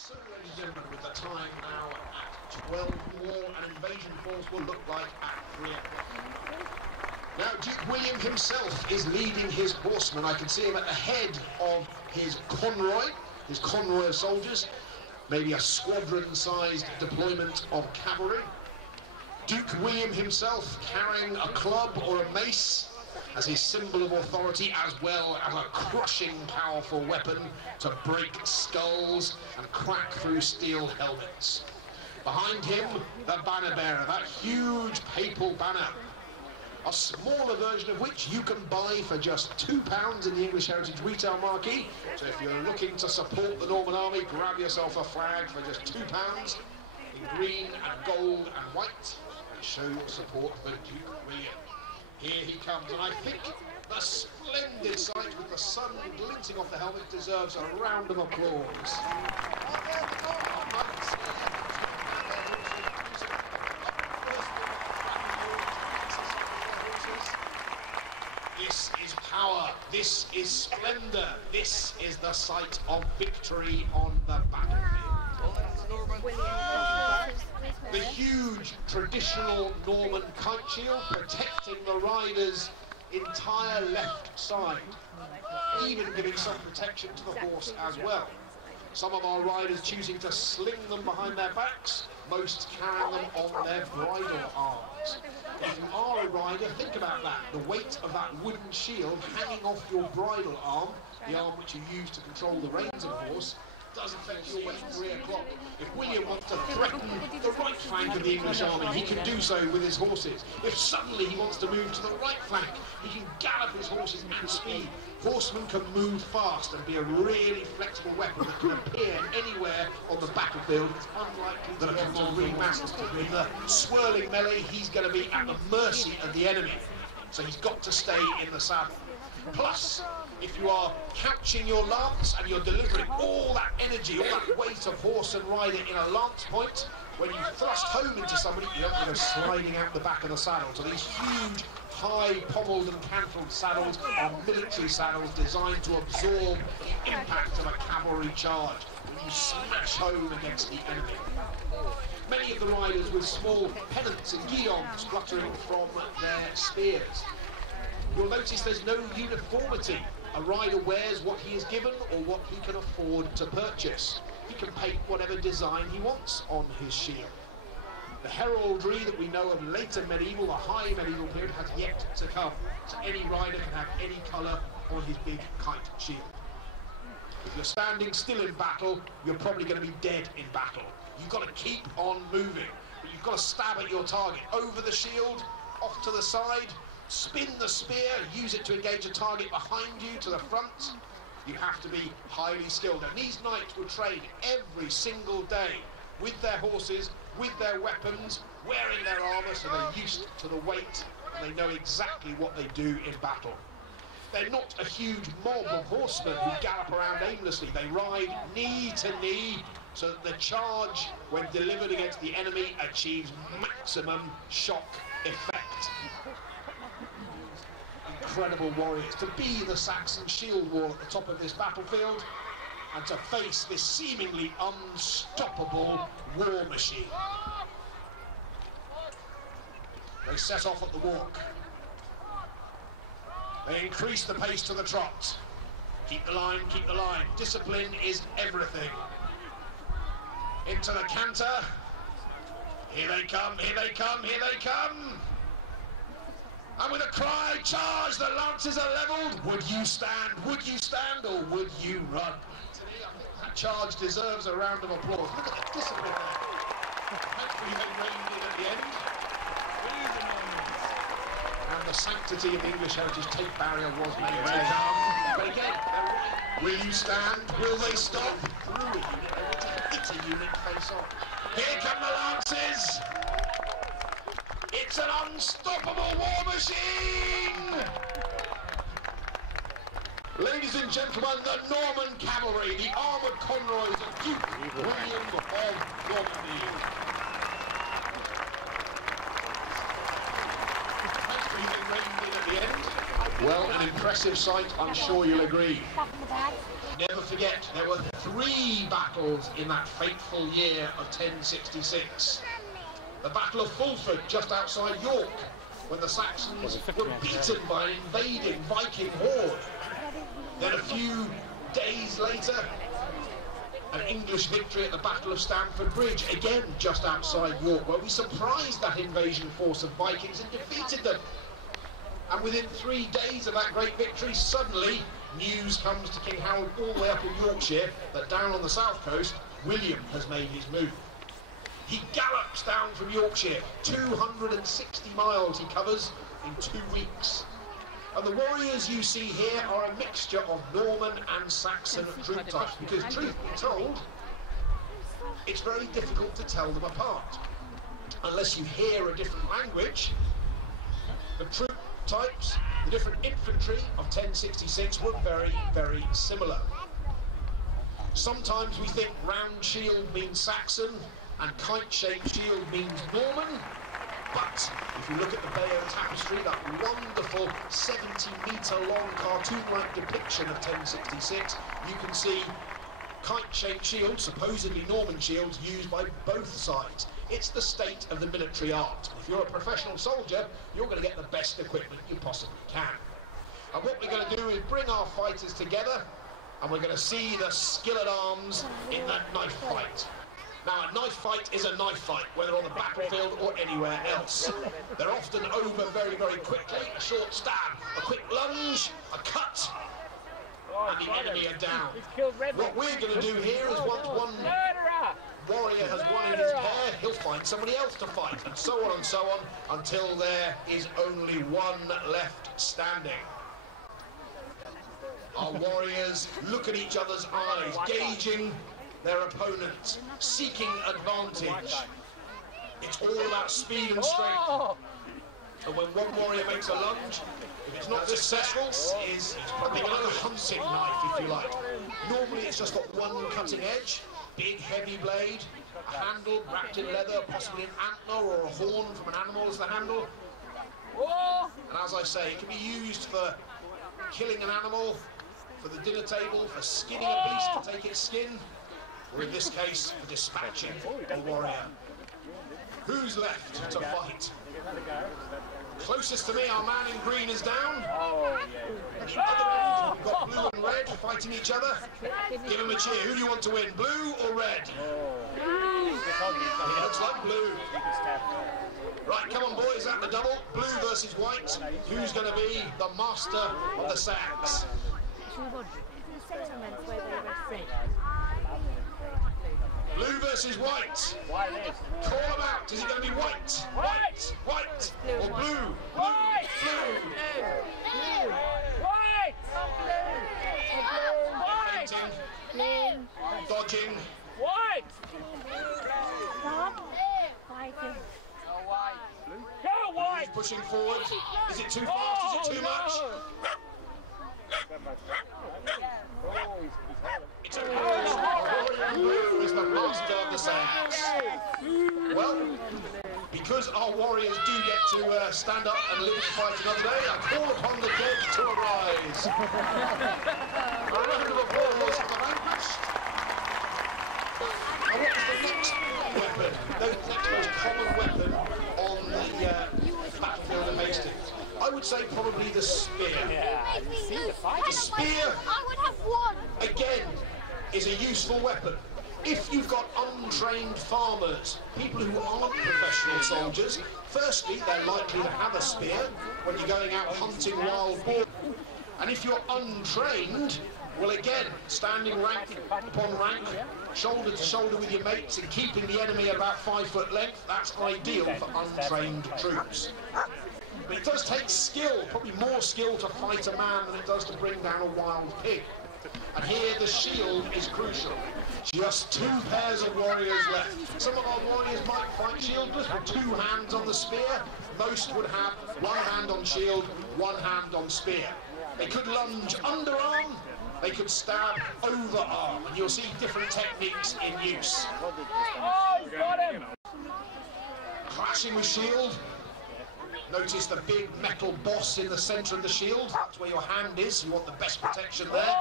So, ladies and gentlemen, with the time now at 12 more, an invasion force will look like at 3 o'clock. Now, Duke William himself is leading his horsemen. I can see him at the head of his convoy of soldiers, maybe a squadron-sized deployment of cavalry. Duke William himself carrying a club or a mace as his symbol of authority, as well as a crushing, powerful weapon to break skulls and crack through steel helmets. Behind him, the banner bearer, that huge papal banner, a smaller version of which you can buy for just £2 in the English Heritage Retail Marquee. So if you're looking to support the Norman Army, grab yourself a flag for just £2 in green and gold and white and show your support for Duke William. Here he comes, and I think the splendid sight with the sun glinting off the helmet deserves a round of applause. This is power, this is splendor, this is the sight of victory on the battlefield. The huge traditional Norman kite shield protecting the rider's entire left side, even giving some protection to the horse as well. Some of our riders choosing to sling them behind their backs, most carrying them on their bridle arms. If you are a rider, think about that. The weight of that wooden shield hanging off your bridle arm, the arm which you use to control the reins of the horse, does affect your weight at 3 o'clock. If William wants to threaten the right flank of the English army, he can do so with his horses. If suddenly he wants to move to the right flank, he can gallop his horses at speed. Horsemen can move fast and be a really flexible weapon that can appear anywhere on the battlefield. It's unlikely that a cavalry masses in the swirling melee, he's going to be at the mercy of the enemy. So he's got to stay in the saddle. Plus, if you are couching your lance and you're delivering all that energy, all that weight of horse and rider in a lance point, when you thrust home into somebody, you don't want to go sliding out the back of the saddle. So these huge, high pommeled and cantled saddles are military saddles designed to absorb the impact of a cavalry charge when you smash home against the enemy. Many of the riders with small pennants and guidons fluttering from their spears. You'll notice there's no uniformity. A rider wears what he is given or what he can afford to purchase. He can paint whatever design he wants on his shield. The heraldry that we know of later medieval, the high medieval period, has yet to come. So any rider can have any colour on his big kite shield. If you're standing still in battle, you're probably going to be dead in battle. You've got to keep on moving, but you've got to stab at your target. Over the shield, off to the side, spin the spear, use it to engage a target behind you to the front. You have to be highly skilled. And these knights will train every single day with their horses, with their weapons, wearing their armour, so they're used to the weight and they know exactly what they do in battle. They're not a huge mob of horsemen who gallop around aimlessly. They ride knee to knee so that the charge, when delivered against the enemy, achieves maximum shock effect. Incredible warriors, to be the Saxon shield wall at the top of this battlefield and to face this seemingly unstoppable war machine. They set off at the walk. They increase the pace to the trot. Keep the line, keep the line. Discipline is everything. Into the canter. Here they come, here they come, here they come. And with a cry, charge, the lances are levelled. Would you stand, or would you run? That charge deserves a round of applause. Look at the discipline there. Hopefully they reined in at the end. And the sanctity of the English Heritage tape barrier was maintained. But again, will you stand? Will they stop? Through a unit, they will hit a unit face on. Here come the lances. It's an unstoppable war machine! Ladies and gentlemen, the Norman cavalry, the armoured convoys of Duke William of Normandy. Hopefully they reined in at the end. Well, an impressive sight, I'm sure you'll agree. Never forget, there were 3 3 battles in that fateful year of 1066. The Battle of Fulford, just outside York, when the Saxons were beaten by an invading Viking horde. Then a few days later, an English victory at the Battle of Stamford Bridge, again just outside York, where we surprised that invasion force of Vikings and defeated them. And within 3 days of that great victory, suddenly news comes to King Harold all the way up in Yorkshire that down on the south coast, William has made his move. He gallops down from Yorkshire, 260 miles he covers in 2 weeks. And the warriors you see here are a mixture of Norman and Saxon troop types, because truth be told, it's very difficult to tell them apart. Unless you hear a different language, the troop types, the different infantry of 1066 were very, very similar. Sometimes we think round shield means Saxon and kite-shaped shield means Norman, but if you look at the Bayeux tapestry, that wonderful 70-metre-long cartoon-like depiction of 1066, you can see kite-shaped shields, supposedly Norman shields, used by both sides. It's the state of the military art. If you're a professional soldier, you're going to get the best equipment you possibly can. And what we're going to do is bring our fighters together, and we're going to see the skill at arms in that knife fight. Now, a knife fight is a knife fight, whether on the battlefield or anywhere else. They're often over very, very quickly. A short stab, a quick lunge, a cut, and the enemy are down. What we're going to do here is once one warrior has won in his pair, he'll find somebody else to fight, and so on, until there is only one left standing. Our warriors look at each other's eyes, gauging their opponent, seeking advantage. It's all about speed and strength. And when one warrior makes a lunge, if it's not successful, it's probably another hunting knife, if you like. Normally it's just got one cutting edge, big heavy blade, a handle wrapped in leather, possibly an antler or a horn from an animal as the handle. And as I say, it can be used for killing an animal, for the dinner table, for skinning a beast to take its skin, or in this case, for dispatching a warrior. Who's left to fight? Closest to me, our man in green is down. The other end, we've got blue and red fighting each other. Give them a cheer. Who do you want to win, blue or red? It looks like blue. Right, come on boys, at the double. Blue versus white. Who's going to be the master of the sacks? Blue versus white. Call them out. Is it going to be white? White. White. Or blue? White. Blue. White. Fainting. Dodging. White. Go white. Who's pushing forward? Is it too fast? Is it too much? It's a blue is the master of the sacks. Well, because our warriors do get to stand up and live to fight another day, I call upon the dead to arise. A round of applause for the vanquished. And what is the next weapon? The next most common weapon on the battlefield of Hastings? I would say probably the spear. The spear, I would have one. Again, is a useful weapon. If you've got untrained farmers, people who aren't professional soldiers, firstly, they're likely to have a spear when you're going out hunting wild boar. And if you're untrained, well, again, standing rank upon rank, shoulder to shoulder with your mates and keeping the enemy about 5 foot length, that's ideal for untrained troops. But it does take skill, probably more skill to fight a man than it does to bring down a wild pig. And here the shield is crucial. Just 2 pairs of warriors left. Some of our warriors might fight shieldless with 2 hands on the spear. Most would have 1 hand on shield, 1 hand on spear. They could lunge underarm, they could stab overarm, and you'll see different techniques in use. Oh, he's got him! Clashing with shield. Notice the big metal boss in the centre of the shield. That's where your hand is. You want the best protection there.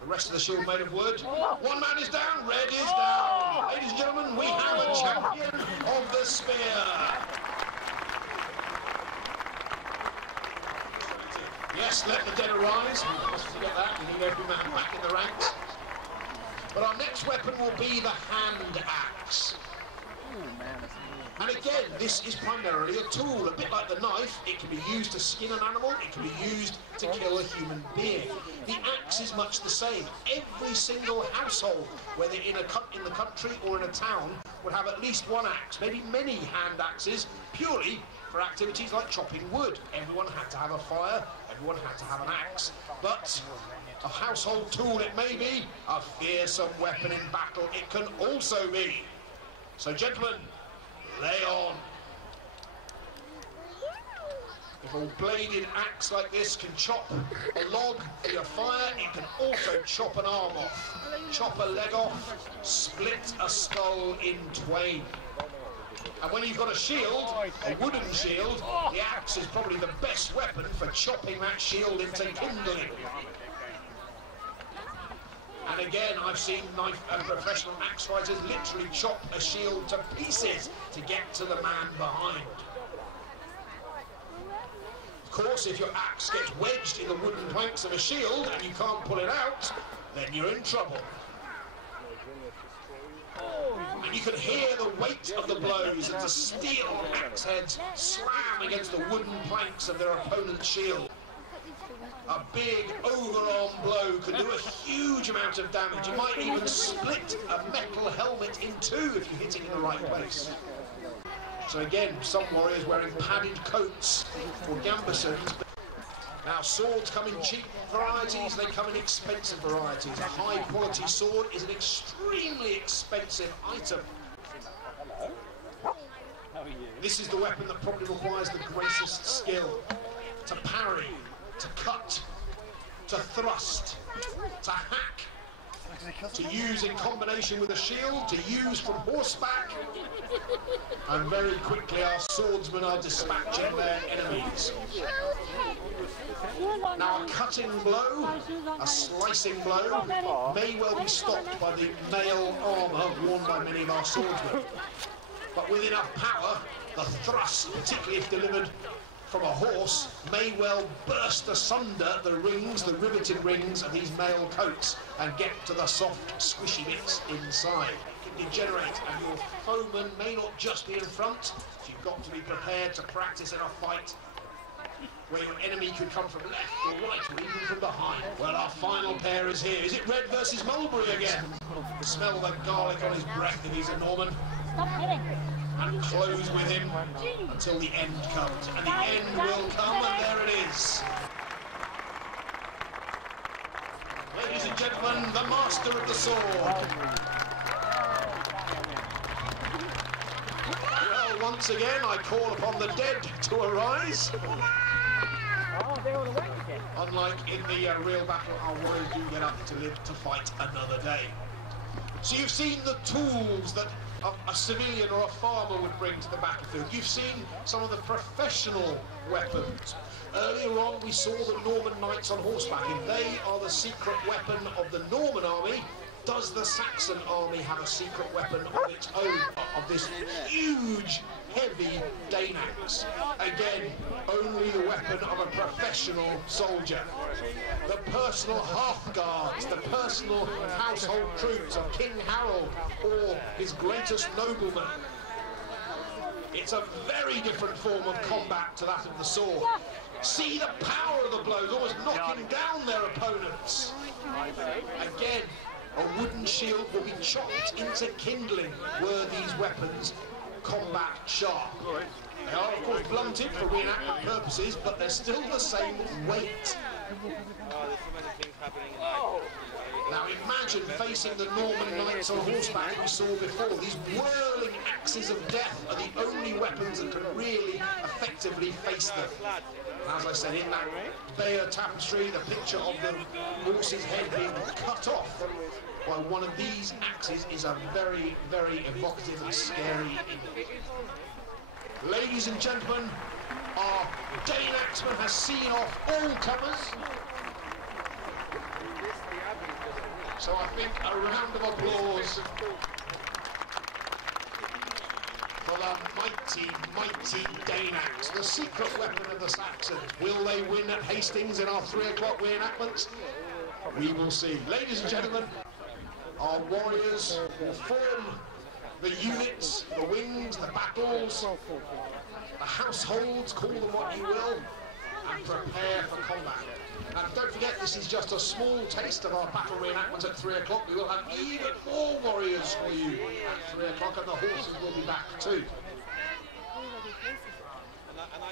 The rest of the shield made of wood. One man is down, red is down. Ladies and gentlemen, we have a champion of the spear. Yes, let the dead arise. We must forget that. We need every man back in the ranks. But our next weapon will be the hand axe. And again, this is primarily a tool, a bit like the knife. It can be used to skin an animal, it can be used to kill a human being. The axe is much the same. Every single household, whether in the country or in a town, would have at least one axe, maybe many hand axes, purely for activities like chopping wood. Everyone had to have a fire, everyone had to have an axe. But a household tool it may be, a fearsome weapon in battle it can also be. So gentlemen, lay on. If a bladed axe like this can chop a log for your fire, it can also chop an arm off, chop a leg off, split a skull in twain. And when you've got a shield, a wooden shield, the axe is probably the best weapon for chopping that shield into kindling. And again, I've seen professional axe fighters literally chop a shield to pieces to get to the man behind. Of course, if your axe gets wedged in the wooden planks of a shield and you can't pull it out, then you're in trouble. And you can hear the weight of the blows as the steel axe heads slam against the wooden planks of their opponent's shield. A big overarm blow can do a huge amount of damage. It might even split a metal helmet in two if you hit it in the right place. So again, some warriors wearing padded coats or gambesons. Now swords come in cheap varieties, they come in expensive varieties. A high quality sword is an extremely expensive item. This is the weapon that probably requires the greatest skill. To parry, to cut, to thrust, to hack, to use in combination with a shield, to use from horseback, and very quickly our swordsmen are dispatching their enemies. Now a cutting blow, a slicing blow, may well be stopped by the mail armour worn by many of our swordsmen. But with enough power, the thrust, particularly if delivered from a horse, may well burst asunder the rings, the riveted rings of these mail coats and get to the soft, squishy bits inside. It can degenerate, and your foeman may not just be in front, so you've got to be prepared to practice in a fight where your enemy could come from left or right or even from behind. Well, our final pair is here. Is it Red versus Mulberry again? Smell the garlic on his breath if he's a Norman. Stop hitting. And close with him until the end comes. And the end will come, and there it is. Ladies and gentlemen, the master of the sword. Well, once again, I call upon the dead to arise. Unlike in the real battle, our warriors do get up to live to fight another day. So you've seen the tools that a civilian or a farmer would bring to the battlefield. You've seen some of the professional weapons. Earlier on, we saw the Norman knights on horseback. If they are the secret weapon of the Norman army, does the Saxon army have a secret weapon of its own, of this huge, heavy Dane axe? Again, only the weapon of a professional soldier. The personal half guards, the personal household troops of King Harold or his greatest nobleman. It's a very different form of combat to that of the sword. See the power of the blows, almost knocking down their opponents. Again, a wooden shield will be chopped into kindling were these weapons combat sharp. They are, of course, blunted for reenactment purposes, but they're still the same weight. Now imagine facing the Norman knights on horseback we saw before. These whirling axes of death are the only weapons that can really effectively face them. And as I said, in that Bayeux tapestry, the picture of the horse's head being cut off by one of these axes is a very, very evocative and scary image. Ladies and gentlemen, our Dane axeman has seen off all comers. So I think a round of applause for the mighty, mighty Danacs, the secret weapon of the Saxons. Will they win at Hastings in our 3 o'clock reenactments? We will see. Ladies and gentlemen, our warriors will form the units, the wings, the battles, the households, call them what you will, and prepare for combat. And don't forget, this is just a small taste of our battle reenactment at 3 o'clock. We will have even more warriors for you at 3 o'clock, and the horses will be back too.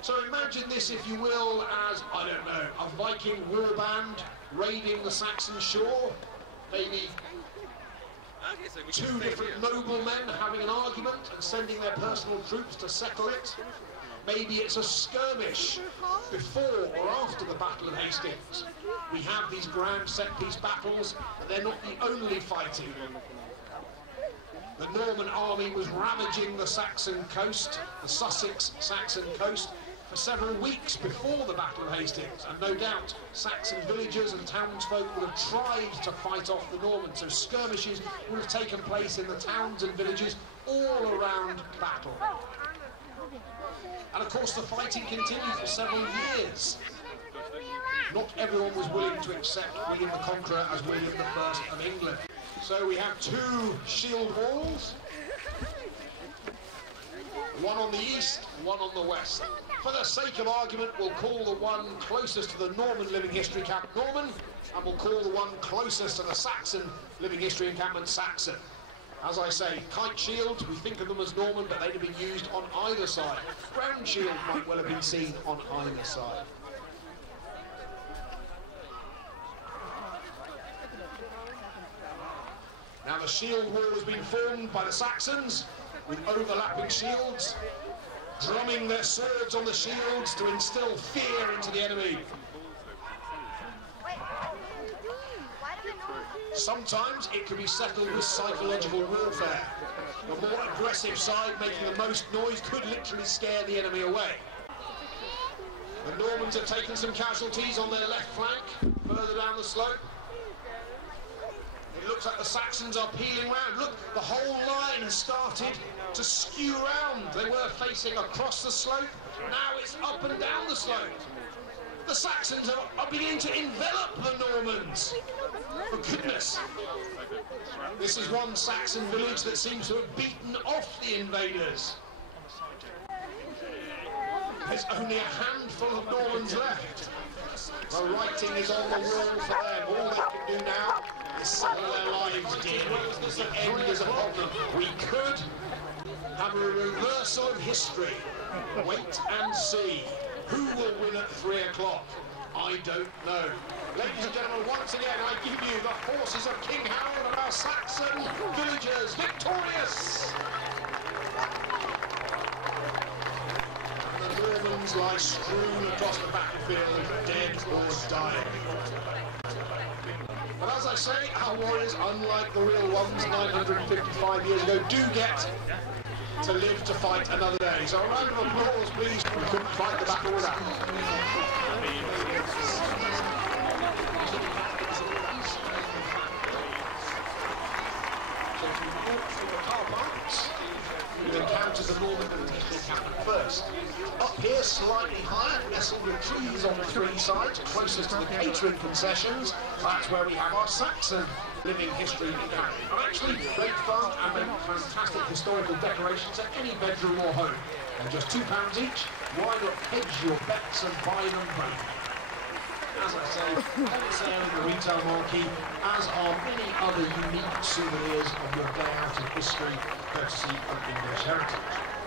So imagine this, if you will, as, I don't know, a Viking warband raiding the Saxon shore. Maybe 2 different noblemen having an argument and sending their personal troops to settle it. Maybe it's a skirmish before or after the Battle of Hastings. We have these grand set-piece battles, and they're not the only fighting. The Norman army was ravaging the Saxon coast, the Sussex Saxon coast, for several weeks before the Battle of Hastings, and no doubt Saxon villagers and townsfolk would have tried to fight off the Normans, so skirmishes would have taken place in the towns and villages all around battle. And of course the fighting continued for several years. Not everyone was willing to accept William the Conqueror as William I of England. So we have 2 shield walls, one on the east, one on the west. For the sake of argument, we'll call the one closest to the Norman living history camp Norman, and we'll call the one closest to the Saxon living history encampment Saxon. As I say, kite shields, we think of them as Norman, but they'd have been used on either side. Ground shield might well have been seen on either side. Now the shield wall has been formed by the Saxons with overlapping shields, drumming their swords on the shields to instill fear into the enemy. Sometimes it can be settled with psychological warfare. The more aggressive side, making the most noise, could literally scare the enemy away. The Normans have taken some casualties on their left flank, further down the slope. It looks like the Saxons are peeling round. Look, the whole line has started to skew round. They were facing across the slope, now it's up and down the slope. The Saxons are beginning to envelop the Normans. For goodness. This is one Saxon village that seems to have beaten off the invaders. There's only a handful of Normans left. The writing is on the wall for them. All they can do now is settle their lives dear. The end is upon them. We could have a reversal of history. Wait and see. Who will win at 3 o'clock? I don't know. Ladies and gentlemen, once again, I give you the forces of King Harold and our Saxon villagers victorious. The Normans lie strewn across the battlefield, dead or dying. But as I say, our warriors, unlike the real ones 955 years ago, do get to live to fight another day. So a round of applause, please. We couldn't fight the battle without We've encountered the Norman encampment first. Up here, slightly higher, nestled with trees on 3 sides, closest to the catering concessions, that's where we have our Saxon living history encampment. And actually, great fun and make fantastic historical decorations at any bedroom or home. And just £2 each, why not hedge your bets and buy them both? As I say, on sale in the retail marquee, as are many other unique souvenirs of your day out in history, courtesy of English heritage.